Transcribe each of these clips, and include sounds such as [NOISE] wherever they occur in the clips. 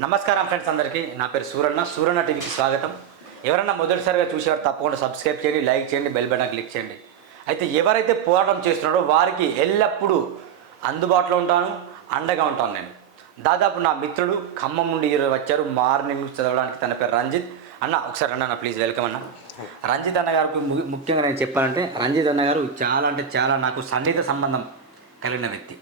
నమస్కారం ఫ్రెండ్స్ అందరికీ. నా పేరు సూరన్న. సూరన్న టీవీకి స్వాగతం. ఎవరన్నా మొదటిసారిగా చూసేవారు తప్పకుండా సబ్స్క్రైబ్ చేయండి లైక్ చేయండి బెల్ బటన్ క్లిక్ చేయండి. అయితే ఎవరైతే పోరాటం చేస్తున్నారో వారికి ఎల్లప్పుడూ అందుబాటులో ఉంటాను అండగా ఉంటాను నేను. దాదాపు నా మిత్రుడు ఖమ్మం నుండి ఈరోజు వచ్చారు. మార్నింగ్ చదవడానికి తన పేరు రంజిత్. అన్న ఒకసారి అన్న నా ప్లీజ్ వెల్కమ్ అన్న. రంజిత్ అన్న గారికి ము- ముఖ్యంగా నేను చెప్పాలంటే రంజిత్ అన్న గారు చాలా అంటే చాలా నాకు సన్నిహిత సంబంధం కలిగిన వ్యక్తి.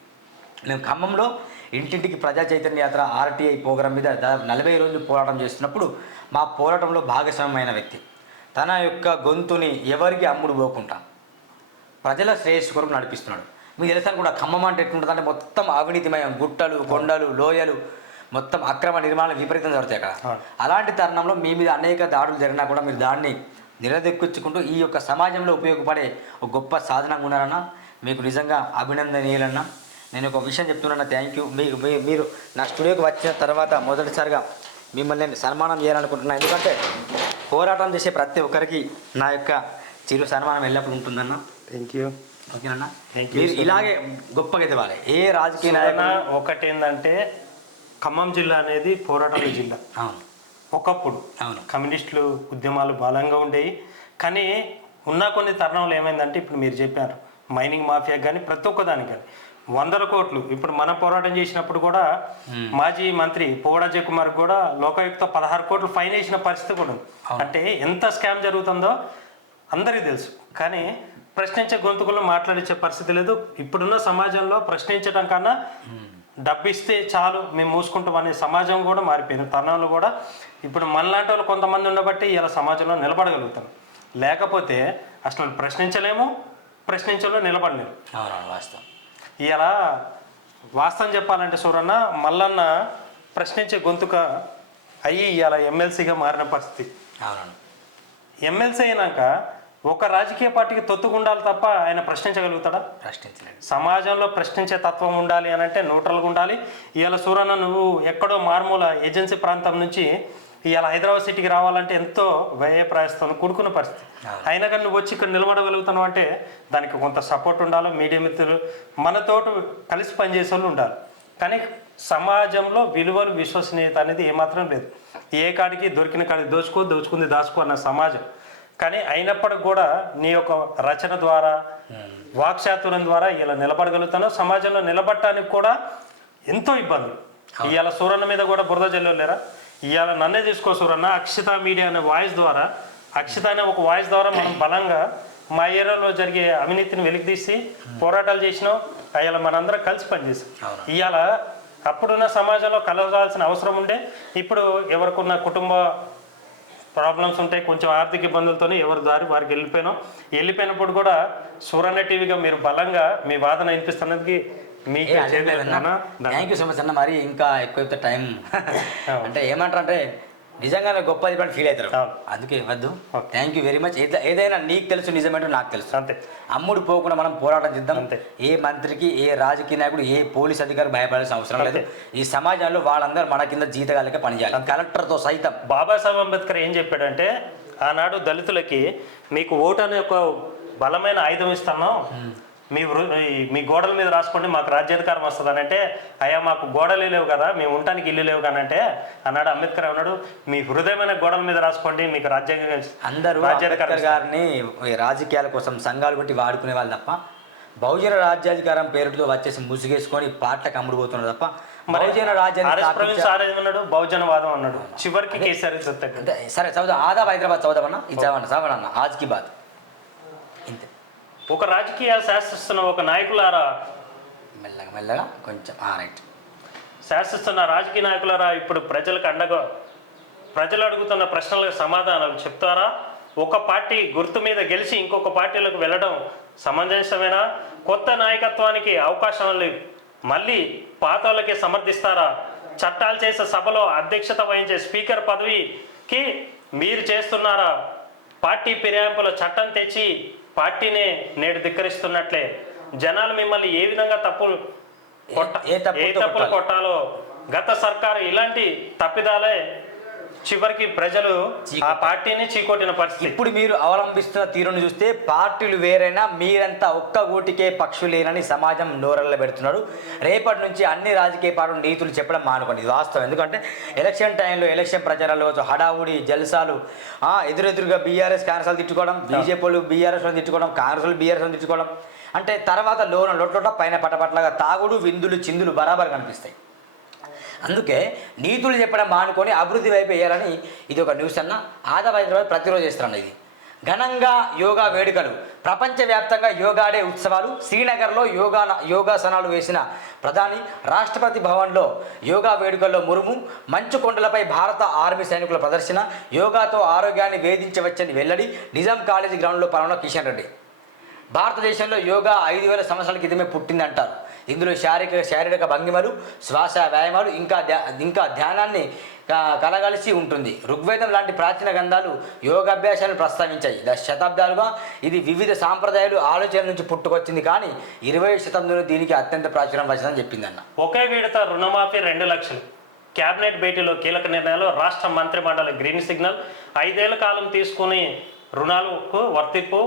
నేను ఖమ్మంలో ఇంటింటికి ప్రజా చైతన్య యాత్ర ఆర్టీఐ ప్రోగ్రాం మీద దాదాపు నలభై రోజులు పోరాటం చేస్తున్నప్పుడు మా పోరాటంలో భాగస్వామ్యమైన వ్యక్తి. తన యొక్క గొంతుని ఎవరికి అమ్ముడు పోకుండా ప్రజల శ్రేయస్సు కొరకు నడిపిస్తున్నాడు. మీకు తెలుసా కూడా ఖమ్మం అంటే ఎట్లుంటుంది అంటే మొత్తం అవినీతిమయం గుట్టలు కొండలు లోయలు మొత్తం అక్రమ నిర్మాణాలు విపరీతం జరుగుతాయి అక్కడ. అలాంటి తరుణంలో మీ మీద అనేక దాడులు జరిగినా కూడా మీరు దాన్ని నిలదొక్కించుకుంటూ ఈ యొక్క సమాజంలో ఉపయోగపడే ఒక గొప్ప సాధనంగా ఉన్నారన్న మీకు నిజంగా అభినందనీయులన్న నేను ఒక విషయం చెప్తున్నాను థ్యాంక్ యూ మీకు మీరు నా స్టూడియోకి వచ్చిన తర్వాత మొదటిసారిగా మిమ్మల్ని నేను సన్మానం చేయాలనుకుంటున్నాను ఎందుకంటే పోరాటం చేసే ప్రతి ఒక్కరికి నా యొక్క చిరు సన్మానం ఎల్లప్పుడూ ఉంటుందన్న. థ్యాంక్ యూ ఓకేనన్నా? మీరు ఇలాగే గొప్పగా ఎదవాలి ఏ రాజకీయ నాయకుడు ఒకటి ఏంటంటే ఖమ్మం జిల్లా అనేది పోరాటాల జిల్లా. అవును. ఒకప్పుడు అవును. కమ్యూనిస్టులు ఉద్యమాలు బలంగా ఉండేవి. కానీ ఉన్న కొన్ని తరుణంలో ఏమైందంటే ఇప్పుడు మీరు చెప్పారు మైనింగ్ మాఫియా కానీ ప్రతి ఒక్క దానికి కానీ. వందల కోట్లు. ఇప్పుడు మన పోరాటం చేసినప్పుడు కూడా మాజీ మంత్రి పోవడా జయకుమార్ కూడా లోకాయుక్త పదహారు కోట్లు ఫైన్ వేసిన పరిస్థితి కూడా ఉంది. అంటే ఎంత స్కామ్ జరుగుతుందో అందరికీ తెలుసు. కానీ ప్రశ్నించే గొంతుకుల్లో మాట్లాడించే పరిస్థితి లేదు. ఇప్పుడున్న సమాజంలో ప్రశ్నించడం కన్నా డబ్బు ఇస్తే చాలు మేము మూసుకుంటాం అనే సమాజం కూడా మారిపోయింది. తరుణంలో కూడా ఇప్పుడు మనలాంటి వాళ్ళు కొంతమంది ఉండబట్టి ఇలా సమాజంలో నిలబడగలుగుతాం. లేకపోతే అసలు ప్రశ్నించలేము ప్రశ్నించలో నిలబడలేము. వాస్తవం. ఇలా వాస్తవం చెప్పాలంటే సూరన్న మల్లన్న ప్రశ్నించే గొంతుక అయ్యి ఇలా ఎమ్మెల్సీగా మారిన పరిస్థితి. ఎమ్మెల్సీ అయినాక ఒక రాజకీయ పార్టీకి తొత్తుకుండాలి తప్ప ఆయన ప్రశ్నించగలుగుతాడా? ప్రశ్నించలేదు సమాజంలో ప్రశ్నించే తత్వం ఉండాలి అని అంటే న్యూట్రల్గా ఉండాలి. ఇవాళ సూరన్న నువ్వు ఎక్కడో మారుమూల ఏజెన్సీ ప్రాంతం నుంచి ఇవాళ హైదరాబాద్ సిటీకి రావాలంటే ఎంతో వ్యయ ప్రయాస్తాను కూడుకున్న పరిస్థితి. అయినా కానీ నువ్వు వచ్చి ఇక్కడ నిలబడగలుగుతున్నావు అంటే దానికి కొంత సపోర్ట్ ఉండాలి మీడియా మిత్రులు మనతోటి కలిసి పనిచేసే వాళ్ళు ఉండాలి. కానీ సమాజంలో విలువలు విశ్వసనీయత అనేది ఏమాత్రం లేదు. ఏ కాడికి దొరికిన కాడికి దోచుకో దోచుకుంది దాచుకో అన్న సమాజం. కానీ అయినప్పటికి కూడా నీ యొక్క రచన ద్వారా వాక్చాతుర్యం ద్వారా ఇలా నిలబడగలుగుతాను సమాజంలో నిలబడటానికి కూడా ఎంతో ఇబ్బంది ఇవాళ సూరన్న మీద కూడా బురద జల్లేరా ఇవాళ నన్నే తీసుకో సూరన్న అక్షిత మీడియా అనే వాయిస్ ద్వారా అక్షిత అనే ఒక వాయిస్ ద్వారా మనం బలంగా మా ఏరియాలో జరిగే అవినీతిని వెలికితీసి పోరాటాలు చేసినాం ఇవాళ మనందరం కలిసి పనిచేసాం. ఇవాళ అప్పుడున్న సమాజంలో కలవాల్సిన అవసరం ఉండే ఇప్పుడు ఎవరికున్న కుటుంబ ప్రాబ్లమ్స్ ఉంటాయి కొంచెం ఆర్థిక ఇబ్బందులతోనే ఎవరి దారి వారికి వెళ్ళిపోయినాం వెళ్ళిపోయినప్పుడు కూడా సూరన్న టీవీగా మీరు బలంగా మీ వాదన వినిపిస్తున్నది మీకు థ్యాంక్ యూ సో మచ్ అన్న. మరి ఇంకా ఎక్కువ టైం. అంటే ఏమంటారు అంటే నిజంగా గొప్ప చెప్పండి ఫీల్ అవుతారు. అందుకే వద్దు థ్యాంక్ యూ వెరీ మచ్ ఏదైనా నీకు తెలుసు నిజమేంటో నాకు తెలుసు. అంతే. అమ్ముడు పోకుండా మనం పోరాటం చేద్దాం. అంతే. ఏ మంత్రికి ఏ రాజకీయ నాయకుడు ఏ పోలీస్ అధికారి భయపడాల్సిన అవసరం లేదు. ఈ సమాజంలో వాళ్ళందరూ మన కింద జీతగాలకే పనిచేయాలి. కలెక్టర్తో సైతం. బాబాసాహెబ్ అంబేద్కర్ ఏం చెప్పాడంటే ఆనాడు దళితులకి మీకు ఓటు అనే ఒక బలమైన ఆయుధం ఇస్తాను. మీ మీ గోడల మీద రాసుకోండి మాకు రాజ్యాధికారం వస్తుంది అని అంటే అయ్యా మాకు గోడలు లేవు కదా మేము ఉండటానికి ఇల్లు లేవు కానీ అంటే అన్నాడు అంబేద్కర్ అన్నాడు మీ హృదయమైన గోడల మీద రాసుకోండి మీకు రాజ్యాంగం అందరూ రాజ్యాధికారం గారిని రాజకీయాల కోసం సంఘాలు పెట్టి వాడుకునే వాళ్ళు తప్ప బహుజన రాజ్యాధికారం పేరుతో వచ్చేసి ముసుగేసుకొని పాటలకు అమ్ముడు పోతున్నారు తప్ప బహుజన ఏమన్నాడు? బహుజనవాదం అన్నాడు. చివరికి కేసీఆర్ సరే చదువు ఆదాబ్ హైదరాబాద్ చదవన్నా ఇది చదవన్నా చదవనన్న? ఆజ్కి బాత్. ఇంతే. ఒక రాజకీయాలు శాసిస్తున్న ఒక నాయకులారా? మెల్లగా మెల్లగా కొంచెం రైట్. శాసిస్తున్న రాజకీయ నాయకులారా ఇప్పుడు ప్రజలకు అండగా ప్రజలు అడుగుతున్న ప్రశ్నలకు సమాధానాలు చెప్తారా? ఒక పార్టీ గుర్తు మీద గెలిచి ఇంకొక పార్టీలకు వెళ్ళడం సమంజసమేనా? కొత్త నాయకత్వానికి అవకాశాలు మళ్ళీ పాత వాళ్ళకి సమర్థిస్తారా? చట్టాలు చేసే సభలో అధ్యక్షత వహించే స్పీకర్ పదవికి మీరు చేస్తున్నారా? పార్టీ ఫిరాయింపుల చట్టం తెచ్చి పార్టీనే నేడు ధిక్కరిస్తున్నట్లే జనాలు మిమ్మల్ని ఏ విధంగా తప్పులు కొట్ట ఏ- తప్పులు? కొట్టాలో గత సర్కారు ఇలాంటి తప్పిదాలే చివరికి ప్రజలు ఆ పార్టీని చీకొట్టిన పరిస్థితి. ఇప్పుడు మీరు అవలంబిస్తున్న తీరును చూస్తే పార్టీలు వేరైనా మీరంతా ఒక్క గూటికే పక్షులేనని సమాజం నోరల్ల పెడుతున్నాడు. రేపటి నుంచి అన్ని రాజకీయ పార్టీలు నీతులు చెప్పడం మానుకోండి. ఇది వాస్తవం. ఎందుకంటే ఎలక్షన్ టైంలో ఎలక్షన్ ప్రచారాలు హడావుడి జల్సాలు ఆ, ఎదురెదురుగా బీఆర్ఎస్ కాంగ్రెస్ తిట్టుకోవడం బీజేపీలు బీఆర్ఎస్ తిట్టుకోవడం కాంగ్రెస్ బీఆర్ఎస్ తిట్టుకోవడం. అంటే తర్వాత లోన లొట్లొట్ట పైన పటపట్లగా తాగుడు విందులు చిందులు బరాబర్ కనిపిస్తాయి. అందుకే నీతులు చెప్పడం మానుకొని అభివృద్ధి వైపు వేయాలని ఇది ఒక న్యూస్ అన్న. ఆదాయ ప్రతిరోజు చేస్తారన్న ఇది. ఘనంగా యోగా వేడుకలు. ప్రపంచవ్యాప్తంగా యోగా డే ఉత్సవాలు. శ్రీనగర్లో యోగా యోగాసనాలు వేసిన ప్రధాని రాష్ట్రపతి భవన్లో యోగా వేడుకల్లో మురుము. మంచు కొండలపై భారత ఆర్మీ సైనికుల ప్రదర్శన. యోగాతో ఆరోగ్యాన్ని వేధించవచ్చని వెల్లడి. నిజాం కాలేజీ గ్రౌండ్లో పాల్గొన్న కిషన్ రెడ్డి. భారతదేశంలో యోగా ఐదు వేల సంవత్సరాల క్రితమే పుట్టిందంటారు. ఇందులో శారీరక శారీరక భంగిమలు శ్వాస వ్యాయామాలు ఇంకా ఇంకా ధ్యానాన్ని కలగలిసి ఉంటుంది. ఋగ్వేదం లాంటి ప్రాచీన గ్రంథాలు యోగాభ్యాసాన్ని ప్రస్తావించాయి. దశ శతాబ్దాలుగా ఇది వివిధ సాంప్రదాయాలు ఆలోచనల నుంచి పుట్టుకొచ్చింది. కానీ ఇరవై శతాబ్దంలో దీనికి అత్యంత ప్రాచుర్యం వచ్చిందని చెప్పిందన్న. ఒకే విడత రుణమాఫీ రెండు లక్షలు. కేబినెట్ భేటీలో కీలక నిర్ణయాలు రాష్ట్ర మంత్రి మండలి గ్రీన్ సిగ్నల్. ఐదేళ్ళ కాలం తీసుకుని రుణాలకు వర్తింపు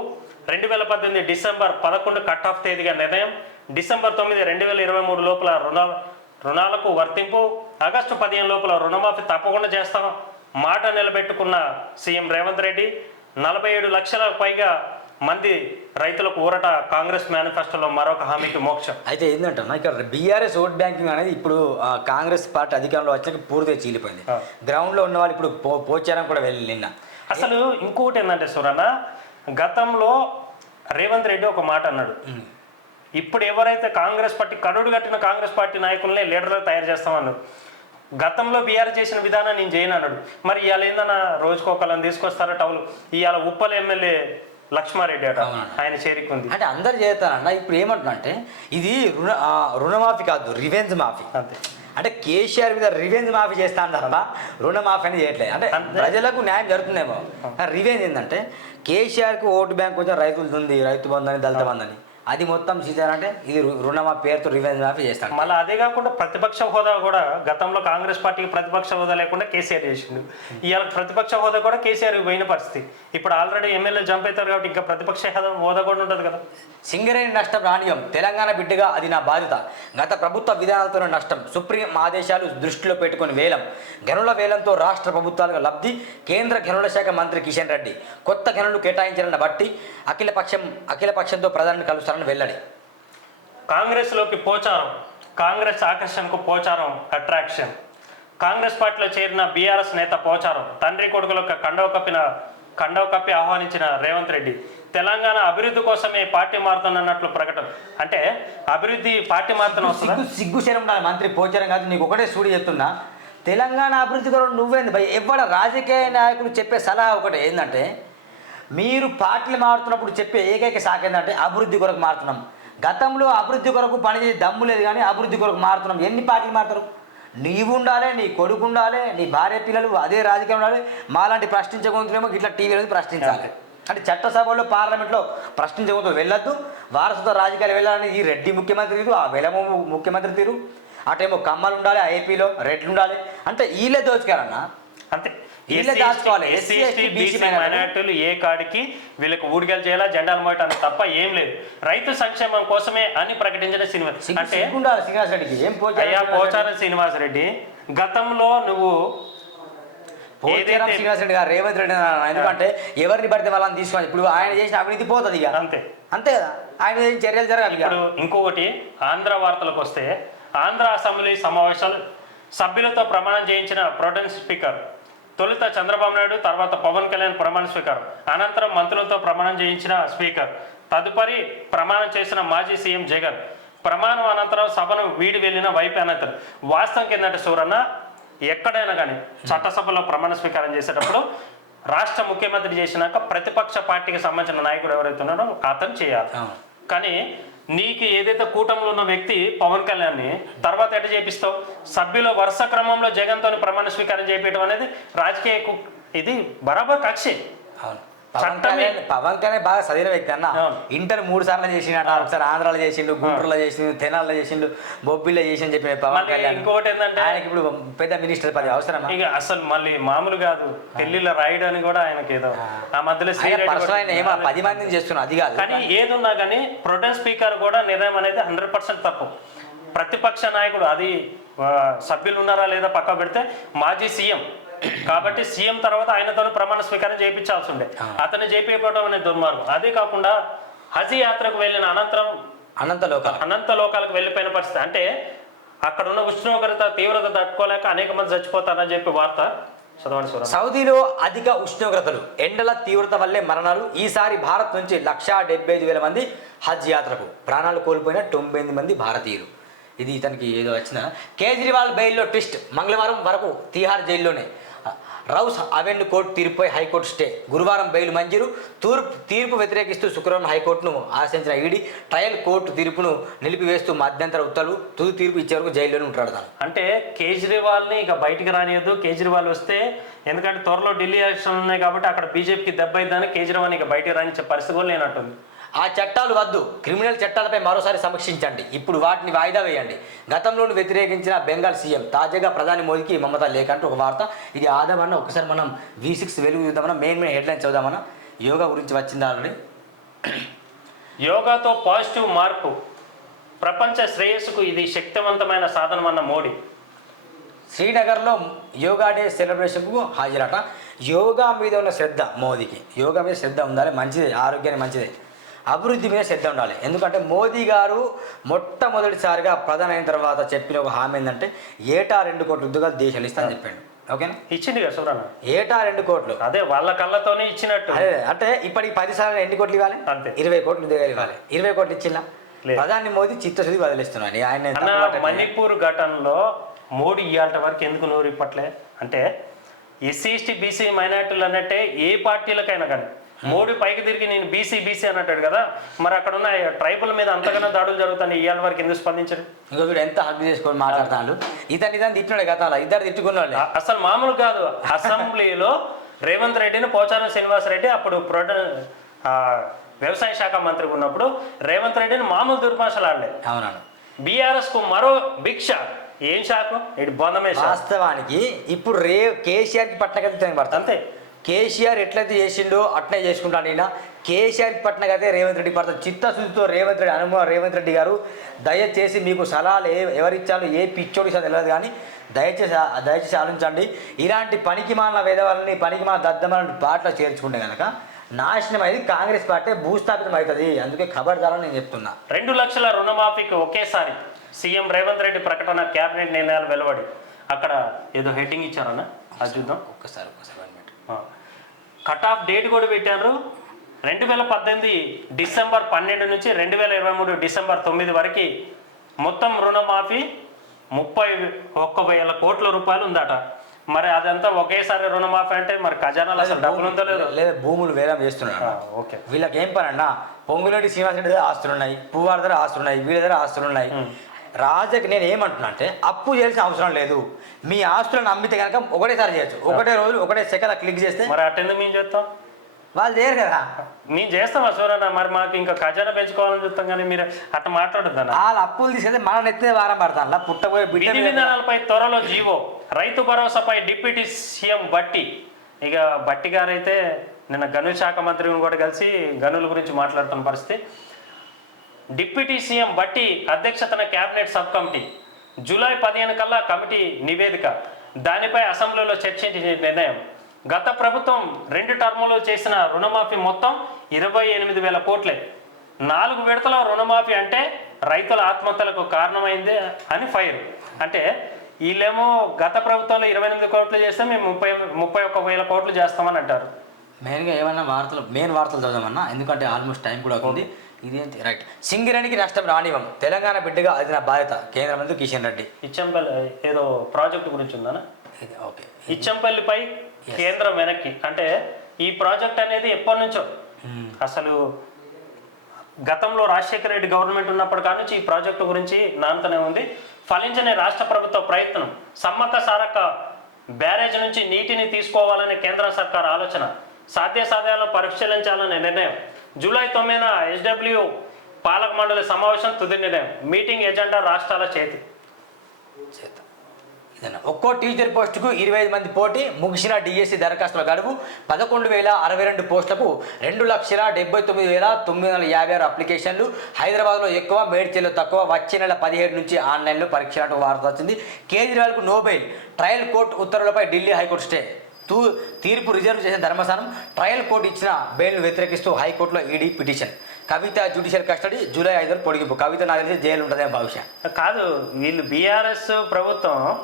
రెండు వేల పద్దెనిమిది డిసెంబర్ పదకొండు కట్ ఆఫ్ తేదీగా నిర్ణయం. డిసెంబర్ తొమ్మిది రెండు వేల ఇరవై మూడు లోపల రుణ రుణాలకు వర్తింపు. ఆగస్టు పదిహేను లోపల రుణమాఫీ తప్పకుండా చేస్తాం. మాట నిలబెట్టుకున్న సీఎం రేవంత్ రెడ్డి నలభై ఏడు లక్షల పైగా మంది రైతులకు ఊరట కాంగ్రెస్ మేనిఫెస్టోలో మరొక హామీకి మోక్షం. అయితే ఏంటంటే ఇక్కడ బీఆర్ఎస్ ఓట్ బ్యాంకింగ్ అనేది ఇప్పుడు కాంగ్రెస్ పార్టీ అధికారంలో వచ్చాక పూర్తిగా చీలిపోయింది. గ్రౌండ్లో ఉన్న వాళ్ళు ఇప్పుడు పోచారం కూడా వెళ్ళి నిన్న. అసలు ఇంకొకటి ఏంటంటే సురన్న గతంలో రేవంత్ రెడ్డి ఒక మాట అన్నాడు. ఇప్పుడు ఎవరైతే కాంగ్రెస్ పార్టీ కడుడు కట్టిన కాంగ్రెస్ పార్టీ నాయకులనే లీడర్గా తయారు చేస్తామన్నారు గతంలో బీఆర్ చేసిన విధానం నేను చేయను అన్నాడు. మరి ఇవాళ ఏందన్నా రోజుకొకళ్ళని తీసుకొస్తారా టౌలు? ఇవాళ ఉప్పల ఎమ్మెల్యే లక్ష్మారెడ్డి అట. ఆయన చేరికుంది. అంటే అందరు చేస్తారన్న ఇప్పుడు ఏమంటున్నా అంటే ఇది రుణ రుణమాఫీ కాదు రివెంజ్ మాఫీ. అంతే. అంటే కేసీఆర్ మీద రివెంజ్ మాఫీ చేస్తాను తప్ప రుణమాఫీ అని చేయట్లేదు. అంటే. ప్రజలకు న్యాయం జరుగుతుందేమో. రివెంజ్ ఏంటంటే కేసీఆర్కి ఓటు బ్యాంక్ కొంచెం రైతులు ఉంది రైతు బంధు అని దళిత బంధు అని. అది మొత్తం చేశారంటే ఇది రు- రుణమాఫీ పేరుతో రివెంజ్ మాఫీ చేస్తాను మళ్ళీ అదే కాకుండా ప్రతిపక్ష హోదా కూడా గతంలో కాంగ్రెస్ పార్టీకి ప్రతిపక్ష హోదా లేకుండా కేసీఆర్ చేసిండు. ఇవాళ ప్రతిపక్ష హోదా కూడా కేసీఆర్ పోయిన పరిస్థితి. ఇప్పుడు ఆల్రెడీ ఎమ్మెల్యే జంప్ అవుతారు కాబట్టి ఇంకా ప్రతిపక్ష హోదా హోదా కూడా ఉంటుంది కదా. సింగరేణి నష్టం రానియం. తెలంగాణ బిడ్డగా అది నా బాధ్యత. గత ప్రభుత్వ విధానాలతోనే నష్టం. సుప్రీం ఆదేశాలు దృష్టిలో పెట్టుకుని వేలం. గనుల వేలంతో రాష్ట్ర ప్రభుత్వాలకు లబ్ధి. కేంద్ర గనుల శాఖ మంత్రి కిషన్ రెడ్డి. కొత్త గనులు కేటాయించాలన్న బట్టి అఖిలపక్షం అఖిలపక్షంతో ప్రధాని కలుస్తారని వెల్లడి. కాంగ్రెస్లోకి పోచారం కాంగ్రెస్ ఆకర్షణకు పోచారం అట్రాక్షన్ కాంగ్రెస్ పార్టీలో చేరిన బీఆర్ఎస్ నేత పోచారం తండ్రి కొడుకులకు కండవ కప్పిన కండవ కప్పి ఆహ్వానించిన రేవంత్ రెడ్డి. తెలంగాణ అభివృద్ధి కోసమే పార్టీ మారుతున్నట్లు ప్రకటన. అంటే అభివృద్ధి పార్టీ మారుతున్న వస్తుందా? సిగ్గు శరం మంత్రి పోచారం కాదు నీకు ఒకటే సూడి చెప్తున్నా. తెలంగాణ అభివృద్ధి కొరకు నువ్వేంది భయ్? ఎవడ రాజకీయ నాయకులు చెప్పే సలహా ఒకటి. ఏంటంటే మీరు పార్టీలు మారుతున్నప్పుడు చెప్పే ఏకైక శాఖ ఏంటంటే అభివృద్ధి కొరకు మారుతున్నాం. గతంలో అభివృద్ధి కొరకు పనిచేసే దమ్ము లేదు కానీ అభివృద్ధి కొరకు మారుతున్నాం. ఎన్ని పార్టీలు మారుతారు? నీవు ఉండాలి నీ కొడుకు ఉండాలి నీ భార్య పిల్లలు అదే రాజకీయం ఉండాలి. మాలాంటి ప్రశ్నించే గొంతులేమో ఇట్లా టీవీలో ప్రశ్నించాలి. అంటే చట్టసభలో పార్లమెంట్లో ప్రశ్నించే గొంతు వెళ్ళొద్దు. వారసత్వ రాజకీయాలు వెళ్ళాలని ఈ రెడ్డి ముఖ్యమంత్రి తీరు ఆ వెలము ముఖ్యమంత్రి తీరు. అటేమో కమ్మలు ఉండాలి ఆ ఏపీలో రెడ్లు ఉండాలి. అంటే వీళ్ళే దోచుకారన్న? అంతే. మైనార్టీలు ఏ కాడికి వీళ్ళకి ఊడిగలు చేయాలా జెండాలు మోయటం తప్ప ఏం లేదు. రైతు సంక్షేమం కోసమే అని ప్రకటించిన అంటే శ్రీనివాస్ రెడ్డికి. ఏం పోచారం అయ్యా శ్రీనివాస్ రెడ్డి? గతంలో నువ్వు శ్రీనివాస్ రెడ్డి గారు రేవంత్ రెడ్డి ఎందుకంటే ఎవరిని పడితే వాళ్ళని తీసుకొని ఇప్పుడు ఆయన చేసిన అవినీతి పోతుంది ఇక. అంతే. అంతే కదా? ఆయన చర్యలు జరగాలి. ఇప్పుడు ఇంకొకటి ఆంధ్ర వార్తలకు వస్తే ఆంధ్ర అసెంబ్లీ సమావేశాలు సభ్యులతో ప్రమాణం చేయించిన ప్రోటెన్ స్పీకర్ తొలుత చంద్రబాబు నాయుడు తర్వాత పవన్ కళ్యాణ్ ప్రమాణ స్వీకారం. అనంతరం మంత్రులతో ప్రమాణం చేయించిన స్పీకర్. తదుపరి ప్రమాణం చేసిన మాజీ సీఎం జగన్. ప్రమాణం అనంతరం సభను వీడి వెళ్ళిన వైపే అనంతరం. వాస్తవం కిందట సూరన్న ఎక్కడైనా కానీ చట్టసభలో ప్రమాణ స్వీకారం చేసేటప్పుడు రాష్ట్ర ముఖ్యమంత్రి చేసినాక ప్రతిపక్ష పార్టీకి సంబంధించిన నాయకుడు ఎవరైతే ఉన్నారో అతను చేయాలి. కానీ నీకు ఏదైతే కూటమిలో ఉన్న వ్యక్తి పవన్ కళ్యాణ్ని తర్వాత ఎట చేపిస్తావు? సభ్యుల వరుస క్రమంలో జగన్తో ప్రమాణ స్వీకారం చేపించడం అనేది రాజకీయ కు- ఇది బరాబర్ కక్షే. అవును. పవన్ కళ్యాణ్ పవన్ కళ్యాణ్ బాగా చదివిన వ్యక్తి అన్న. ఇంటర్ మూడు సార్లు చేసిండు ఒకసారి ఆంధ్రాలో చేసిండు గుంటూరులో చేసిండు తెనాల్లో చేసిండు బొబ్బిల్లో చేసిండు చెప్పిన పవన్ మళ్ళీ కళ్యాణ్. ఇంకొకటి ఏంటంటే ఆయనకి ఇప్పుడు పెద్ద మినిస్టర్ పది అవసరమా ఇక అసలు మళ్ళీ మామూలు కాదు. పెళ్ళిలో రాయడానికి కూడా ఆయనకి ఏదో ఆ. మధ్యలో ఏమో పది మందిని చేస్తున్నాడు అది కాదు. కానీ ఏదున్నా కానీ ప్రొటెన్ స్పీకర్ కూడా నిర్ణయం అనేది హండ్రెడ్ పర్సెంట్ తప్పు. ప్రతిపక్ష నాయకుడు అది సభ్యులు ఉన్నారా లేదా పక్క పెడితే మాజీ సీఎం కాబట్టి సీఎం తర్వాత ఆయనతో ప్రమాణ స్వీకారం చేయించాల్సి ఉండే. అతను చేపించడం అనేది దుర్మార్గం. అదే కాకుండా హజ్ యాత్రకు వెళ్ళిన అనంతరం అనంత లోకాలు అనంత లోకాలకు వెళ్ళిపోయిన పరిస్థితి. అంటే అక్కడ ఉన్న ఉష్ణోగ్రత తీవ్రత తట్టుకోలేక అనేక మంది చచ్చిపోతారని చెప్పి వార్త సౌదీలో అధిక ఉష్ణోగ్రతలు. ఎండల తీవ్రత వల్లే మరణాలు. ఈసారి భారత్ నుంచి లక్షా డెబ్బై ఐదు వేల మంది హజ్ యాత్రకు. ప్రాణాలు కోల్పోయిన తొంభై ఎనిమిది మంది భారతీయులు. ఇది ఇతనికి ఏదో వచ్చిన కేజ్రీవాల్ బెయిల్లో ట్విస్ట్. మంగళవారం వరకు తీహార్ జైల్లోనే. రౌస్ అవెన్యూ కోర్టు తీర్పుపై హైకోర్టు స్టే. గురువారం బెయిల్ మంజూరు. తూర్పు తీర్పు వ్యతిరేకిస్తూ శుక్రవారం హైకోర్టును ఆశించిన ఈడీ ట్రయల్ కోర్టు తీర్పును నిలిపివేస్తూ మధ్యంతర ఉత్తర్వులు తుది తీర్పు ఇచ్చే వరకు జైల్లోనే ఉంటాడు తాను అంటే కేజ్రీవాల్ని ఇక బయటికి రానియద్దు. కేజ్రీవాల్ వస్తే ఎందుకంటే త్వరలో ఢిల్లీ ఎలక్షన్లు ఉన్నాయి కాబట్టి అక్కడ బీజేపీకి దెబ్బ అయిద్దని కేజ్రీవాల్ని ఇక బయటికి రానిచ్చే పరిస్థితి కూడా లేనట్టుంది. ఆ చట్టాలు వద్దు. క్రిమినల్ చట్టాలపై మరోసారి సమీక్షించండి. ఇప్పుడు వాటిని వాయిదా వేయండి. గతంలోని వ్యతిరేకించిన బెంగాల్ సీఎం తాజాగా ప్రధాని మోదీకి మమతా లేఖ అంటూ ఒక వార్త. ఇది ఆదామన్న ఒకసారి మనం వి సిక్స్ వెలుగు చూద్దామన్నా మెయిన్ మెయిన్ హెడ్లైన్స్ చదుదామన్నా యోగా గురించి వచ్చింది ఆల్రెడీ? యోగాతో పాజిటివ్ మార్పు. ప్రపంచ శ్రేయస్సుకు ఇది శక్తివంతమైన సాధనమన్న మోడీ. శ్రీనగర్లో యోగా డే సెలబ్రేషన్కు హాజరట. యోగా మీద ఉన్న శ్రద్ధ మోదీకి. యోగా మీద శ్రద్ధ ఉండాలి. మంచిదే. ఆరోగ్యానికి మంచిదే. అభివృద్ధి మీద శ్రద్ధ ఉండాలి. ఎందుకంటే మోదీ గారు మొట్టమొదటిసారిగా ప్రధాని అయిన తర్వాత చెప్పిన ఒక హామీ ఏంటంటే ఏటా రెండు కోట్ల ఉద్యోగాలు దేశాలు ఇస్తా అని చెప్పాడు. ఓకేనా? ఇచ్చింది కదా సూరన్న ఏటా రెండు కోట్లు. అదే వాళ్ళ కళ్ళతోనే ఇచ్చినట్టు. అదే అంటే ఇప్పటికి పది సార్లు ఎన్ని కోట్లు ఇవ్వాలి? అంతే. ఇరవై కోట్లు ఉద్యోగాలు ఇవ్వాలి. ఇరవై కోట్లు ఇచ్చిందా? లేదు. ప్రధాని మోదీ చిత్తశుద్ధి వదిలేస్తున్నాడు. ఆయన. మణిపూర్ ఘటనలో మోడీ ఇవాళ వరకు ఎందుకు నోరు ఇప్పట్లే? అంటే ఎస్సీ ఎస్టీ బీసీ మైనార్టీలు అన్నట్టే ఏ పార్టీలకైనా కానీ మోడీ పైకి తిరిగి నేను బీసీ బీసీ అన్నట్టాడు కదా. మరి అక్కడ ఉన్న ట్రైబుల్ మీద అంతగానో దాడులు జరుగుతాయి ఇవాళ వరకు ఎందుకు స్పందించరు? ఇంకో వీడు ఎంత హక్ చేసుకొని మాట్లాడుతున్నాడు. ఇతను ఇతను తిట్టినాడు గతంలో ఇద్దరు తిట్టుకున్నాడు అసలు మామూలు కాదు. అసెంబ్లీలో రేవంత్ రెడ్డిని పోచారం శ్రీనివాస్ రెడ్డి అప్పుడు ప్రొడ వ్యవసాయ శాఖ మంత్రి ఉన్నప్పుడు రేవంత్ రెడ్డిని మామూలు దుర్భాషలు ఆడలే. అవునాను బీఆర్ఎస్కు మరో భిక్ష. ఏం శాఖ? ఇటు బొందమే వాస్తవానికి ఇప్పుడు రే కేసీఆర్కి పట్టగతి పడుతుంది అంతే. కేసీఆర్ ఎట్లయితే చేసిండో అట్లే చేసుకుంటాను ఈయన కేసీఆర్కి పట్టినగతే రేవంత్ రెడ్డి పడుతుంది చిత్తశుద్ధితో రేవంత్ రెడ్డి అనుభవం రేవంత్ రెడ్డి గారు దయచేసి మీకు సలహాలు ఏ ఎవరిచ్చాలో ఏ పిచ్చోడి ఇచ్చారో తెలియదు కానీ దయచేసి దయచేసి ఆలోచించండి. ఇలాంటి పనికి మాలిన వేదవాళ్ళని పనికి మాల దద్దమని పాటలో చేర్చుకుంటే కనుక నాశనం అయింది కాంగ్రెస్ పార్టీ భూస్థాపితం అవుతుంది. అందుకే ఖబర్దారని నేను చెప్తున్నా. రెండు లక్షల రుణమాఫీకి ఒకేసారి సీఎం రేవంత్ రెడ్డి ప్రకటన కేబినెట్ నిర్ణయాలు వెలువడి. అక్కడ ఏదో హెడ్డింగ్ ఇచ్చారన్న? అది చూద్దాం. ఒక్కసారి ఒక్కసారి కట్ ఆఫ్ డేట్ కూడా పెట్టారు రెండు వేల పద్దెనిమిది డిసెంబర్ పన్నెండు నుంచి రెండు వేల ఇరవై మూడు డిసెంబర్ తొమ్మిది వరకు మొత్తం రుణమాఫీ ముప్పై ఒక్క వేల కోట్ల రూపాయలు ఉందట. మరి అదంతా ఒకేసారి రుణమాఫీ అంటే మరి ఖజానాలో అసలు డబ్బులు ఉందో లేదో? లేదా భూములు వేలం చేస్తున్నాడు ఆ, ఓకే. వీళ్ళకి ఏం పని అన్న? పొంగులేటి శ్రీనివాసరెడ్డి దగ్గర ఆస్తులు ఉన్నాయి పువ్వారి దగ్గర ఆస్తులు ఉన్నాయి వీళ్ళ దగ్గర ఆస్తులు ఉన్నాయి రాజకి నేను ఏమంటున్నా అంటే అప్పు చేయాల్సిన అవసరం లేదు. మీ ఆస్తులను అమ్మితే కనుక ఒకటేసారి చేయొచ్చు. ఒకటే రోజు ఒకటే సెకండ్ క్లిక్ చేస్తే. మరి అటెందుకు మేము చేస్తాం. వాళ్ళు చేయరు కదా. మేము చేస్తామా సూరన్న మరి మాకు ఇంకా ఖజానా పెంచుకోవాలని చూస్తాం కానీ మీరు అట్లా మాట్లాడొద్దన్న. వాళ్ళ అప్పులు తీసుకెళ్తే మన నెత్తిన వారం పడతాను. పుట్టబోయే బిడ్డ విధి విధానాలపై త్వరలో జీవో. రైతు భరోసాపై డిప్యూటీ సీఎం బట్టి. ఇక బట్టి గారైతే నిన్న గనుల శాఖ మంత్రిని కూడా కలిసి గనుల గురించి మాట్లాడుతున్న పరిస్థితి. డిప్యూటీ సీఎం బట్టి అధ్యక్షతన కేబినెట్ సబ్ కమిటీ. జూలై పదిహేను కల్లా కమిటీ నివేదిక. దానిపై అసెంబ్లీలో చర్చించే నిర్ణయం. గత ప్రభుత్వం రెండు టర్ములు చేసిన రుణమాఫీ మొత్తం ఇరవై ఎనిమిది వేల కోట్లే. నాలుగు విడతల రుణమాఫీ అంటే రైతుల ఆత్మహత్యలకు కారణమైంది అని ఫైర్. అంటే వీళ్ళేమో గత ప్రభుత్వంలో ఇరవై ఎనిమిది కోట్లు చేస్తే మేము ముప్పై ముప్పై ఒక్క వేల కోట్లు చేస్తామని అంటారు. మెయిన్గా ఏమన్నా వార్తలు మెయిన్ వార్తలు చదవమన్నా? ఎందుకంటే ఆల్మోస్ట్ టైం కూడా అవుతుంది. ఇదేంటి? రైట్ సింగరేణికి నష్టం రానివ్వం. తెలంగాణ బిడ్డగా అది నా బాధ్యత కేంద్ర మంత్రి కిషన్ రెడ్డి. ఇచ్చంపల్లి ఏదో ప్రాజెక్టు గురించి ఇది ఓకే. ఇచ్చంపల్లిపై కేంద్రం వెనక్కి. అంటే ఈ ప్రాజెక్ట్ అనేది ఎప్పటి నుంచో? అసలు గతంలో రాజశేఖర రెడ్డి గవర్నమెంట్ ఉన్నప్పటి కాడ నుంచి ఈ ప్రాజెక్టు గురించి నాంతనే ఉంది. ఫలించని రాష్ట్ర ప్రభుత్వ ప్రయత్నం సమ్మక్క సారక్క బ్యారేజ్ నుంచి నీటిని తీసుకోవాలనే కేంద్ర సర్కార్ ఆలోచన సాధ్య సాధ్యాలను పరిశీలించాలనే నిర్ణయం. జూలై తొమ్మిదిన ఎస్డబ్ల్యూ పాలక మండలి సమావేశం తుది నిర్ణయం. మీటింగ్ ఎజెండా రాష్ట్రాల చేతి. చేద్దాం ఇదన్న. ఒక్కో టీచర్ పోస్టుకు ఇరవై ఐదు మంది పోటీ ముగిసిన డిఎస్సి దరఖాస్తుల గడువు పదకొండు వేల అరవై రెండు పోస్టులకు రెండు లక్షల డెబ్బై తొమ్మిది వేల తొమ్మిది వందల యాభై ఆరు అప్లికేషన్లు. హైదరాబాద్లో ఎక్కువ మేడ్చల్లో తక్కువ వచ్చే నెల పదిహేడు నుంచి ఆన్లైన్లో పరీక్ష వార్త వచ్చింది. కేజ్రీవాల్కు నోబెల్ ట్రయల్ కోర్టు ఉత్తర్వులపై ఢిల్లీ హైకోర్టు స్టే. తూ తీర్పు రిజర్వ్ చేసిన ధర్మస్థానం ట్రయల్ కోర్టు ఇచ్చిన బెయిల్ను వ్యతిరేకిస్తూ హైకోర్టులో ED petition. Kavitha judicial custody July ఐదు పొడిగింపు. కవిత నాకు తెలిసి జైలు ఉంటుందని భవిష్యత్. కాదు వీళ్ళు బీఆర్ఎస్ ప్రభుత్వం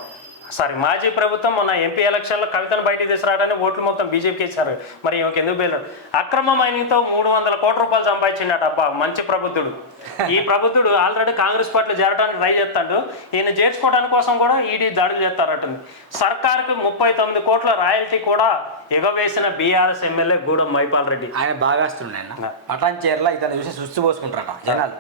సారీ మాజీ ప్రభుత్వం మొన్న ఎంపీ ఎలక్షన్లో కవితను బయటికి తీసుకురావడానికి ఓట్లు మొత్తం బీజేపీకి ఇచ్చారు. మరి ఈమెకి ఎందుకు పేర్లు అక్రమ మైనింగ్తో మూడు వందల కోట్ల రూపాయలు సంపాదించిండట అబ్బా మంచి ప్రభుత్వుడు. ఈ ప్రభుత్వుడు ఆల్రెడీ కాంగ్రెస్ పార్టీలో చేరడానికి ట్రై చేస్తాడు. ఈయన చేర్చుకోవడానికి కోసం కూడా ఈడీ దాడులు చేస్తారటుంది. సర్కారుకు ముప్పై తొమ్మిది కోట్ల రాయల్టీ కూడా ఎగవేసిన బీఆర్ఎస్ ఎమ్మెల్యే గూడెం మైపాల్ రెడ్డి. ఆయన బాగా పటాన్ చీరలో ఇతను చూసి సుస్తు పోసుకుంటారట జనాలు.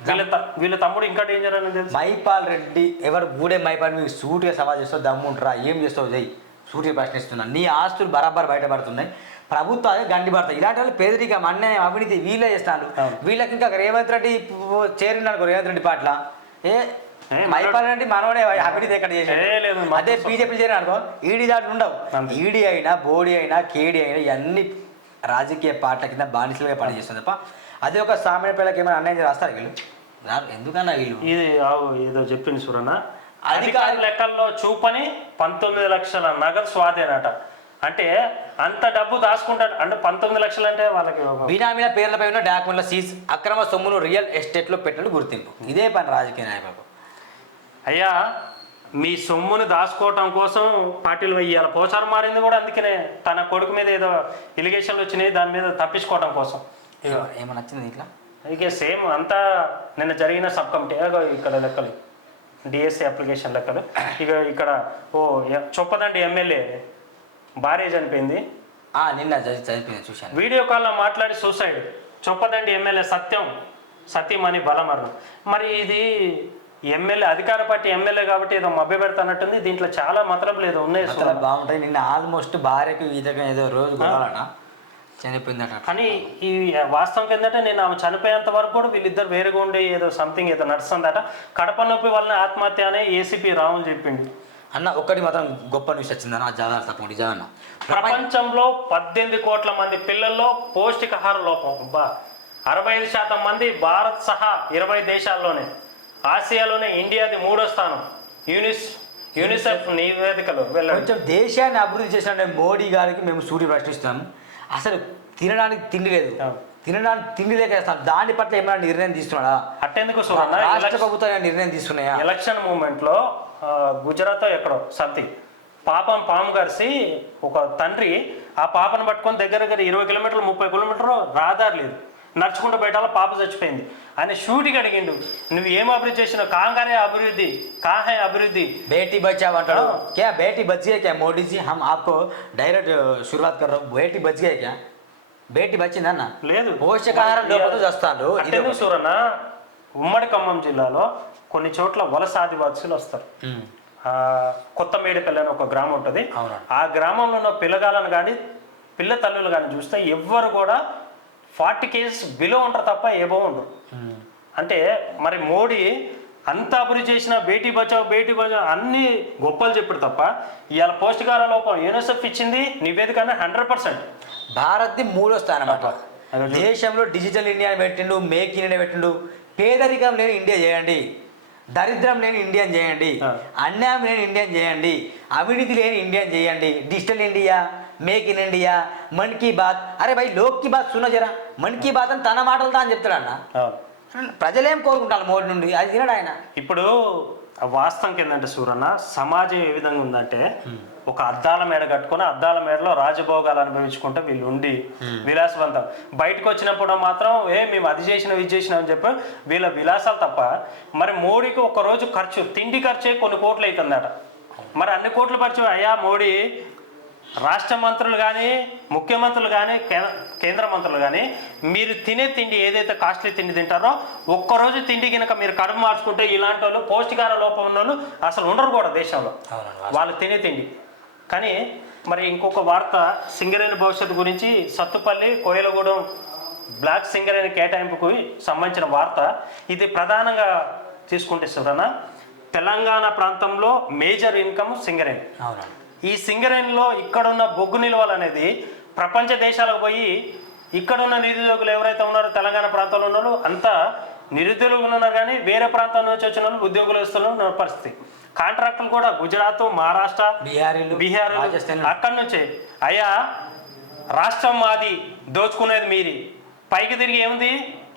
వీళ్ళ త- వీళ్ళ తమ్ముడు ఇంకా డేంజర్ అని తెలుసు. మైపాల్ రెడ్డి ఎవరు గూడే మైపాల్ మీకు సూటిగా సవాల్ చేస్తావు దమ్ముంటారా ఏం చేస్తావు చెయ్యి. సూటిగా ప్రశ్నిస్తున్నా. నీ ఆస్తులు బరాబర్ బయటపడుతున్నాయి. ప్రభుత్వాలు గండి పడతాయి. ఇలాంటి వాళ్ళు పేదరికం అన్యాయం అవినీతి వీళ్ళే చేస్తాను వీళ్ళకి ఇంకా రేవంత్ రెడ్డి చేరినాడు రేవంత్ రెడ్డి పాటల ఏ? ఏ, మైపాల్ రెడ్డి మనవడే అవినీతి ఎక్కడ ఏ, చేసాడు లేదు, అదే బీజేపీ చేరిన అనుకో ఈడీ దాంట్లో ఉండవు. అంతే. ఈడీ అయినా బోడీ అయినా కేడీ అయినా ఇవన్నీ రాజకీయ పార్టీల కింద బానిసలుగా పనిచేస్తుంది తప్ప అదే ఒక సామాన్య పిల్లలకి ఏమైనా అన్యాయం రాస్తారు వీళ్ళు? రారు. ఎందుకన్నా వీళ్ళు? ఇది ఆవు ఏదో చెప్పింది సురన్న. అధికారి- లెక్కల్లో చూపని పంతొమ్మిది లక్షల నగదు స్వాధీనట. అంటే అంత డబ్బు దాచుకుంటాడు. అంటే పంతొమ్మిది లక్షలు అంటే వాళ్ళకి బినామీల పేర్లపై ఉన్న డాక్యుమెంట్ల సీజ్ అక్రమ సొమ్మును రియల్ ఎస్టేట్లో పెట్టినట్టు గుర్తింపు. ఇదే పని రాజకీయ నాయకులకు. అయ్యా మీ సొమ్ముని దాచుకోవటం కోసం పార్టీలు ఇవాళ పోచారం మారింది కూడా అందుకనే తన కొడుకు మీద ఏదో ఇలిగేషన్లు వచ్చినాయి దాని మీద తప్పించుకోవటం కోసం. ఇక ఏమన్నా వచ్చింది ఇట్లా ఇక సేమ్ అంతా నిన్న జరిగిన సబ్ కమిటీ ఇక్కడ లెక్కలు. డిఎస్సి అప్లికేషన్ లెక్కలు. ఇక ఇక్కడ ఓ చొప్పదండి ఎమ్మెల్యే భార్య చనిపోయింది. ఆ, నిన్న చదివిపోయింది చూశాను. వీడియో కాల్లో మాట్లాడి సూసైడ్. చొప్పదండి ఎమ్మెల్యే సత్యం సత్యమణి బలమరణం మరి ఇది ఎమ్మెల్యే అధికార పార్టీ ఎమ్మెల్యే కాబట్టి ఏదో మభ్య పెడతానట్టుంది. దీంట్లో చాలా మతలబు లేదు ఉన్నాయి. బాగుంటాయి. నిన్న ఆల్మోస్ట్ భార్యకు ఈతగా ఏదో రోజు కొనాలట చనిపోయిందట కానీ ఈ వాస్తవం ఏంటంటే నేను ఆమె చనిపోయేంత వరకు కూడా వీళ్ళిద్దరు వేరుగా ఉండి ఏదో సంథింగ్ ఏదో నడుస్తుందట. కడప నొప్పి వలన ఆత్మహత్య అనే ఏసీపీ రాములు చెప్పిండు. అన్న ఒక్కటి మాత్రం గొప్ప న్యూస్ వచ్చిందన్న చదవాలి తప్పకుండా ప్రపంచ ప్రపంచంలో పద్దెనిమిది కోట్ల మంది పిల్లల్లో పౌష్టికాహార లోపం. అరవై ఐదు శాతం మంది భారత్ సహా ఇరవై దేశాల్లోనే. ఆసియాలోనే ఇండియాది మూడో స్థానం. యూనిస్ యూనిసెఫ్ నివేదికలు కొంచెం దేశాన్ని అభివృద్ధి చేసిన మోడీ గారికి మేము సూర్య ప్రశ్నిస్తున్నాం అసలు తినడానికి తిండి లేదు. తినడానికి తిండి లేక వేస్తాం దాని పట్ల ఏమైనా నిర్ణయం తీసుకున్నాడా? అట్టెందుకు రాష్ట్ర ప్రభుత్వం నిర్ణయం తీసుకున్నాయా? ఎలక్షన్ మూమెంట్లో ఆ, గుజరాత్ ఎక్కడో సంథింగ్ పాపం పాము కరిసి ఒక తండ్రి ఆ పాపను పట్టుకొని దగ్గర దగ్గర ఇరవై కిలోమీటర్లు ముప్పై కిలోమీటర్లు రాదారు లేదు. నడుచుకుంటూ పెట్టాలో పాప చచ్చిపోయింది. ఆయన షూటికి అడిగిండు నువ్వు ఏం అభివృద్ధి చేసినావు? కాంగారే అభివృద్ధి కాహే అభివృద్ధి. బేటీ బచావ్ అంటాడు. క్యా బేటీ బచ్ క్యా? మోడీజీ హమ్ ఆప్కో డైరెక్ట్ శురువాత్ కర్రా బేటీ బచ్ క్యా? బేటీ బచ్చిందన్న లేదు. పోషకాహారం లోపల చేస్తాను ఇది ఉమ్మడి ఖమ్మం జిల్లాలో కొన్ని చోట్ల వలస ఆదివాసులు వస్తారు. కొత్తమేడపల్లి అని ఒక గ్రామం ఉంటుంది. ఆ గ్రామంలో ఉన్న పిల్లగాలను కానీ పిల్ల తల్లులు కానీ చూస్తే ఎవ్వరు కూడా ఫార్టీ కేజీస్ బిలో ఉంటారు తప్ప ఏవో ఉండరు అంటే మరి మోడీ అంత అభివృద్ధి చేసిన బేటీ బచావ్ బేటీ బచావ్ అన్ని గొప్పలు చెప్పాడు తప్ప ఇవాళ పౌష్టికాహార లోపం యూనిసెఫ్ ఇచ్చింది నివేదిక హండ్రెడ్ పర్సెంట్ భారత్ మూడో స్థానం అట అదే చూడు. దేశంలో డిజిటల్ ఇండియా పెట్టిండు మేక్ ఇన్ ఇండియా పెట్టిండు పేదరికం లేని ఇండియా చేయండి దరిద్రం లేని ఇండియన్ చేయండి. అన్యాయం లేని ఇండియన్ చేయండి అవినీతి లేని ఇండియన్ చేయండి digital India make in India Mann Ki Baat. అరే భాయ్ లోక్ కీ బాత్ సునో జరా. మన్ కీ బాత్ అని తన మాటలతో అని చెప్తాడు అన్న. ప్రజలేం కోరుకుంటారు మోడీ నుండి? అది తినడు ఆయన. ఇప్పుడు వాస్తవం ఏంటంటే సూరన్న సమాజం ఏ విధంగా ఉందంటే ఒక అద్దాల మేడ కట్టుకొని అద్దాల మేడలో రాజభోగాలు అనుభవించుకుంటే వీళ్ళు ఉండి విలాసవంతం. బయటకు వచ్చినప్పుడు మాత్రం ఏ మేము అది చేసినాం ఇది చేసినాం అని చెప్పి వీళ్ళ విలాసాలు తప్ప మరి మోడీకి ఒక రోజు ఖర్చు తిండి ఖర్చే కొన్ని కోట్లు అవుతుందట. మరి అన్ని కోట్లు ఖర్చు అయ్యా మోడీ రాష్ట్ర మంత్రులు కానీ ముఖ్యమంత్రులు కానీ కేంద్ర మంత్రులు కానీ మీరు తినే తిండి ఏదైతే కాస్ట్లీ తిండి తింటారో ఒక్కరోజు తిండి కనుక మీరు కడుపు మార్చుకుంటే ఇలాంటి వాళ్ళు పౌష్టికార లోపం ఉన్న వాళ్ళు అసలు ఉండరు కూడా దేశంలో. వాళ్ళు తినే తిండి. కానీ మరి ఇంకొక వార్త సింగరేణి భవిష్యత్తు గురించి సత్తుపల్లి కోయలగూడెం బ్లాక్ సింగరేణి కేటాయింపుకు సంబంధించిన వార్త. ఇది ప్రధానంగా తీసుకుంటే సురణ తెలంగాణ ప్రాంతంలో మేజర్ ఇన్కమ్ సింగరేణి. అవునండి. ఈ సింగరేణిలో ఇక్కడున్న బొగ్గు నిల్వలు అనేది ప్రపంచ దేశాలకు పోయి ఇక్కడున్న నిరుద్యోగులు ఎవరైతే ఉన్నారో తెలంగాణ ప్రాంతంలో ఉన్నారో అంతా నిరుద్యోగులు ఉన్నారు కానీ వేరే ప్రాంతం నుంచి వచ్చిన వాళ్ళు ఉద్యోగులు వస్తున్న పరిస్థితి. కాంట్రాక్టులు కూడా గుజరాత్ మహారాష్ట్ర బీహార్ రాజస్థాన్ అక్కడి నుంచే. అయ్యా రాష్ట్రం మాది దోచుకునేది మీరి పైకి తిరిగి ఏముంది?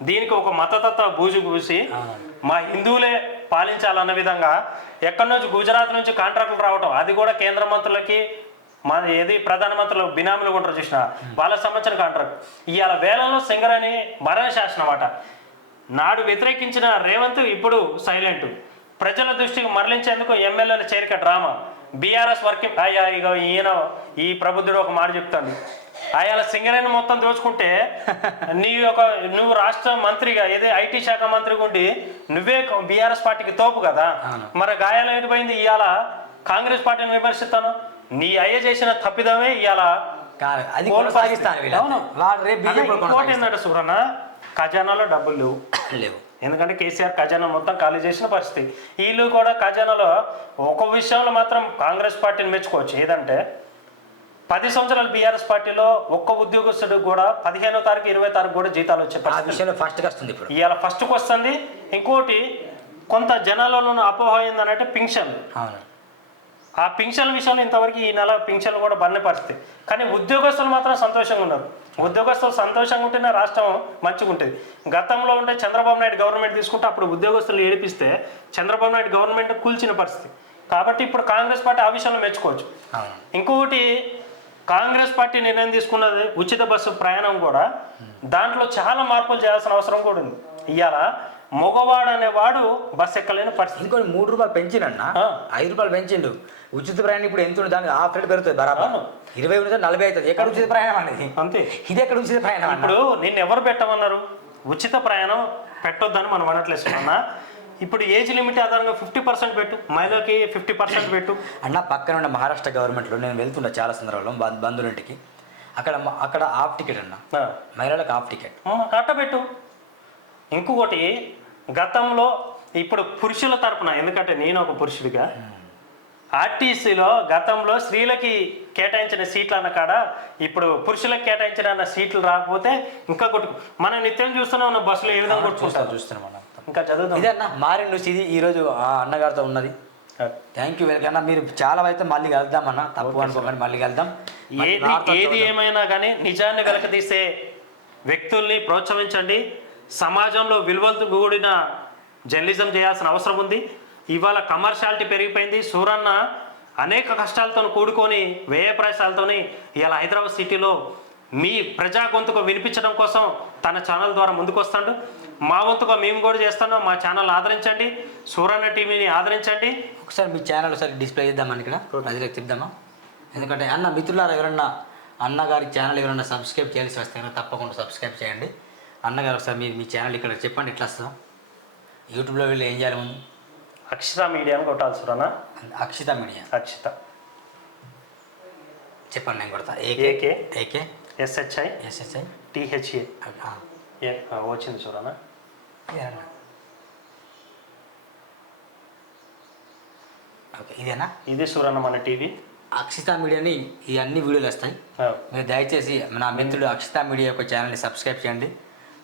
దీనికి ఒక మతతత్వ బూజు పూసి. మా హిందువులే పాలించాలన్న విధంగా ఎక్కడి నుంచి గుజరాత్ నుంచి కాంట్రాక్టులు రావటం అది కూడా కేంద్ర మంత్రులకి మన ఏది ప్రధానమంత్రులు బినామీలు కూడా చూసిన వాళ్ళకి సంబంధించిన కాంట్రాక్ట్. ఇవాళ వేలంలో సింగరేణి మరణ శాసనం నాడు వ్యతిరేకించిన రేవంత్ ఇప్పుడు సైలెంట్. ప్రజల దృష్టికి మరలించేందుకు ఎమ్మెల్యేల చేరిక డ్రామా. బీఆర్ఎస్ వర్కింగ్ అయ్యా ఇక ఈయన ఈ ప్రబుద్ధుడు ఒక మాట చెప్తాడు. అయాల సింగరేణి మొత్తం దోచుకుంటే [LAUGHS] నీ ఒక నువ్వు రాష్ట్ర మంత్రిగా ఏదే ఐటీ శాఖ మంత్రిగా ఉండి నువ్వే బీఆర్ఎస్ పార్టీకి తోపు కదా. మరి గాయాలు ఎటుపోయింది ఇవాళ కాంగ్రెస్ పార్టీని విమర్శిస్తాను. నీ అయ్య చేసిన తప్పిదమే ఇవాళ అది ఇంకోటి ఏంటంటే సుబ్రహ్మ ఖజానాలో డబ్బులు లేవు [COUGHS] లేవు. ఎందుకంటే కేసీఆర్ ఖజానా మొత్తం ఖాళీ చేసిన పరిస్థితి. వీళ్ళు కూడా ఖజానాలో ఒక విషయంలో మాత్రం కాంగ్రెస్ పార్టీని మెచ్చుకోవచ్చు. ఏదంటే పది సంవత్సరాలు బీఆర్ఎస్ పార్టీలో ఒక్క ఉద్యోగస్తుడు కూడా పదిహేనో తారీఖు ఇరవై తారీఖు కూడా జీతాలు వచ్చే ఆ విషయంలో ఫస్ట్గా వస్తుంది ఇప్పుడు. ఇవాళ ఫస్ట్కి వస్తుంది. ఇంకోటి కొంత జనాలలో అపోహ పింఛన్లు. అవును. ఆ పింఛన్ల విషయంలో ఇంతవరకు ఈ నెల పింఛన్లు కూడా బండి పరిస్థితి. కానీ ఉద్యోగస్తులు మాత్రం సంతోషంగా ఉన్నారు. ఉద్యోగస్తులు సంతోషంగా ఉంటేనే రాష్ట్రం మంచిగా ఉంటుంది. గతంలో ఉంటే చంద్రబాబు నాయుడు గవర్నమెంట్ తీసుకుంటే అప్పుడు ఉద్యోగస్తులు ఏడిపిస్తే చంద్రబాబు నాయుడు గవర్నమెంట్ కూల్చిన పరిస్థితి. కాబట్టి ఇప్పుడు కాంగ్రెస్ పార్టీ ఆ విషయంలో మెచ్చుకోవచ్చు. ఇంకొకటి కాంగ్రెస్ పార్టీ నిర్ణయం తీసుకున్నది ఉచిత బస్సు ప్రయాణం కూడా. దాంట్లో చాలా మార్పులు చేయాల్సిన అవసరం కూడా ఉంది. ఇవాళ మగవాడు అనేవాడు బస్సు ఎక్కలేని పరిస్థితి. ఇంకోటి మూడు రూపాయలు పెంచిండన్న. ఐదు రూపాయలు పెంచిండు. ఉచిత ప్రయాణం ఇప్పుడు ఎంత ఉంటుంది దానికి హాఫ్ రేట్ పెరుగుతుంది బరాబర్. ఇరవై ఉంటుంది నలభై అవుతుంది. ఎక్కడ ఉచిత ప్రయాణం అనేది? అంతే. ఇది ఎక్కడ ఉచిత ప్రయాణం ఇప్పుడు నిన్ను ఎవరు పెట్టమన్నారు? ఉచిత ప్రయాణం పెట్టొద్దని మనం అనట్లేదు అన్న ఇప్పుడు ఏజ్ లిమిట్ ఆధారంగా ఫిఫ్టీ పర్సెంట్ పెట్టు మహిళకి ఫిఫ్టీ పర్సెంట్ పెట్టు. అన్న పక్కన ఉన్న మహారాష్ట్ర గవర్నమెంట్లో నేను వెళ్తుండే చాలా సందర్భంలో బంధు బంధువులింటికి. అక్కడ అక్కడ హాఫ్ టికెట్ అన్న. మహిళలకు హాఫ్ టికెట్. అట్ట పెట్టు. ఇంకొకటి గతంలో ఇప్పుడు పురుషుల తరపున ఎందుకంటే నేను ఒక పురుషుడిగా ఆర్టీసీలో గతంలో స్త్రీలకి కేటాయించిన సీట్లు అన్న కాడ ఇప్పుడు పురుషులకు కేటాయించిన సీట్లు రాకపోతే ఇంకా కొట్టు మనం నిత్యం చూస్తూనే ఉన్న బస్సులో ఏ విధంగా కొట్టుకుంటారు చూస్తున్నాం ఇంకా చదువుతాం ఇదే అన్న మారి న్యూస్ ఇది ఈరోజు అన్నగారితో ఉన్నది. థ్యాంక్ యూ వెల్కమ్ అన్న మీరు చాలా అయితే మళ్ళీ కలుద్దాం అన్న. తప్పు అనుకోకండి మళ్ళీ కలుద్దాం. ఏది ఏది ఏమైనా కానీ నిజాన్ని వెలకతీసే వ్యక్తుల్ని ప్రోత్సహించండి. సమాజంలో విలువలతో కూడిన జర్నలిజం చేయాల్సిన అవసరం ఉంది. ఇవాళ కమర్షియాలిటీ పెరిగిపోయింది. సూరన్న అనేక కష్టాలతో కూడుకొని వ్యయ ప్రయాసాలతోని ఇవాళ హైదరాబాద్ సిటీలో మీ ప్రజా గొంతుకు వినిపించడం కోసం తన ఛానల్ ద్వారా ముందుకు వస్తాడు మా వంతుగా మేము కూడా చేస్తున్నాం. మా ఛానల్ ఆదరించండి. సూరన్న టీవీని ఆదరించండి. ఒకసారి మీ ఛానల్ ఒకసారి డిస్ప్లే చేద్దామని ఇక్కడ? ప్రజలకు తిద్దామా ఎందుకంటే అన్న మిత్రులారా ఎవరన్నా అన్నగారి ఛానల్ ఎవరన్నా సబ్స్క్రైబ్ చేయాల్సి వస్తే కనుక తప్పకుండా సబ్స్క్రైబ్ చేయండి. అన్నగారు ఒకసారి మీరు మీ ఛానల్ ఇక్కడ చెప్పండి ఎట్లా వస్తాం యూట్యూబ్లో వెళ్ళి ఏం చేయాలి ముందు? అక్షర మీడియాని కొట్టాలి సూరన్న. అక్షిత మీడియా. అక్షిత. చెప్పండి నేను కొడతా. A K. A K? S H I S S I T H A A వచ్చింది చూడనా? ఓకే ఇదేనా? ఇది సూరన్న మన టీవీ? అక్షిత మీడియాని ఈ అన్ని వీడియోలు వస్తాయి. మీరు దయచేసి నా మిత్రుడు అక్షిత మీడియా యొక్క ఛానల్ని సబ్స్క్రైబ్ చేయండి.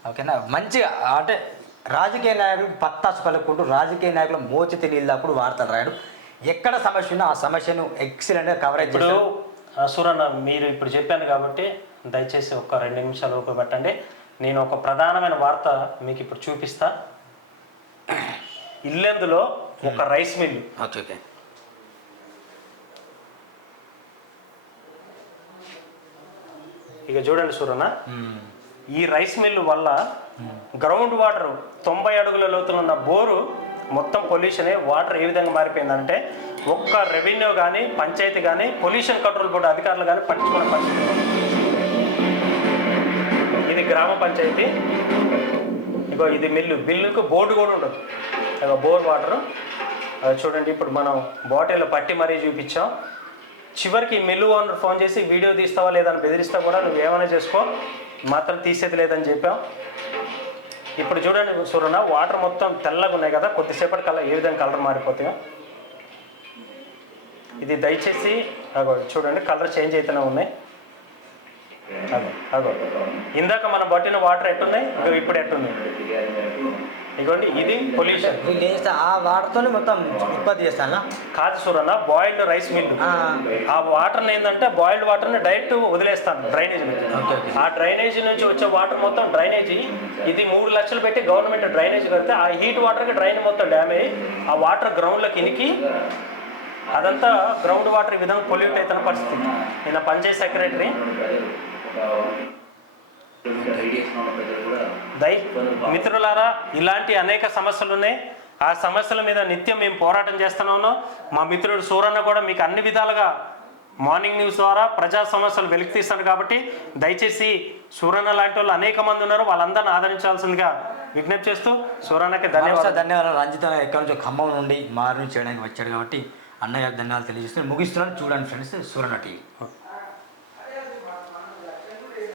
ఓకేనా? మంచిగా అంటే రాజకీయ నాయకుడు పత్తాసు పలుకుంటూ రాజకీయ నాయకులు మోచితి నీళ్ళప్పుడు వార్తలు రాయడు. ఎక్కడ సమస్య ఉన్నా ఆ సమస్యను ఎక్సలెంట్గా కవరేజ్ ఇప్పుడు సూరన్న మీరు ఇప్పుడు చెప్పాను కాబట్టి దయచేసి ఒక రెండు నిమిషాలు ఓపిక పట్టండి. నేను ఒక ప్రధానమైన వార్త మీకు ఇప్పుడు చూపిస్తా. ఇల్లెందులో ఒక రైస్ మిల్ ఓకే ఇక చూడండి సూరన్న. ఈ రైస్ మిల్ వల్ల గ్రౌండ్ వాటర్ తొంభై అడుగుల లోతున ఉన్న బోరు మొత్తం పొల్యూషన్ వాటర్ ఏ విధంగా మారిపోయిందంటే ఒక్క రెవెన్యూ కానీ పంచాయతీ కానీ పొల్యూషన్ కంట్రోల్ బోర్డు అధికారులు కానీ పట్టించుకునే పరిస్థితి. గ్రామ పంచాయతీ. ఇగో ఇది మిల్లు. బిల్లుకు బోర్డు కూడా ఉండదు. ఇగో బోర్ వాటర్. చూడండి ఇప్పుడు మనం బాటిల్ పట్టి మరీ చూపించాం. చివరికి మిల్లు ఓనర్ ఫోన్ చేసి వీడియో తీస్తావా లేదని బెదిరిస్తా కూడా నువ్వు ఏమైనా చేసుకో. మాత్రం తీసేది లేదని చెప్పాం. ఇప్పుడు చూడండి సూర్యన వాటర్ మొత్తం తెల్లగా ఉన్నాయి కదా కొద్దిసేపటి కల్లా ఏ విధంగా కలర్ మారిపోతాయో. ఇది దయచేసి అగో చూడండి కలర్ చేంజ్ అయితేనే ఉన్నాయి. అగో ఇందాక మనం పట్టిన వాటర్ ఎట్టున్నాయి ఇగో ఇప్పుడు ఎట్టున్నాయి ఇగోండి ఇది పొల్యూషన్ ఆ వాటర్తోనే మొత్తం ఉత్పత్తి చేస్తానా? కాదు సూరన్న బాయిల్డ్ రైస్ మిల్లు ఆ. ఆ వాటర్ ఏంటంటే బాయిల్డ్ వాటర్ని డైరెక్ట్ వదిలేస్తాను డ్రైనేజ్. ఆ డ్రైనేజ్ నుంచి వచ్చే వాటర్ మొత్తం డ్రైనేజీ ఇది మూడు లక్షలు పెట్టి గవర్నమెంట్ డ్రైనేజ్ కడితే ఆ హీట్ వాటర్కి డ్రైన్ మొత్తం డ్యామేజ్ ఆ వాటర్ గ్రౌండ్లోకి ఇనికి అదంతా గ్రౌండ్ వాటర్ ఈ విధంగా పొల్యూట్ అవుతున్న పరిస్థితి. నిన్న పంచాయత్ సెక్రటరీ దై మిత్రులారా ఇలాంటి అనేక సమస్యలు ఉన్నాయి ఆ సమస్యల మీద నిత్యం మేము పోరాటం చేస్తూనే ఉన్నాం. మా మిత్రుడు సూరన్న కూడా మీకు అన్ని విధాలుగా మార్నింగ్ న్యూస్ ద్వారా ప్రజా సమస్యలు వెలికి తీస్తాడు కాబట్టి దయచేసి సూరన్న లాంటి వాళ్ళు అనేక మంది ఉన్నారు. వాళ్ళందరిని ఆదరించాల్సిందిగా విజ్ఞప్తి చేస్తూ సూరన్నకి ధన్యవాదాలు. ధన్యవాదాలు. రంజిత్ ఎక్కడి నుంచో ఖమ్మం నుండి మారు చేయడానికి వచ్చాడు కాబట్టి అన్నయ్య ధన్యవాదాలు తెలియజేస్తున్నాను ముగిస్తున్నాను. చూడండి ఫ్రెండ్స్ సూరన్న టీవీ.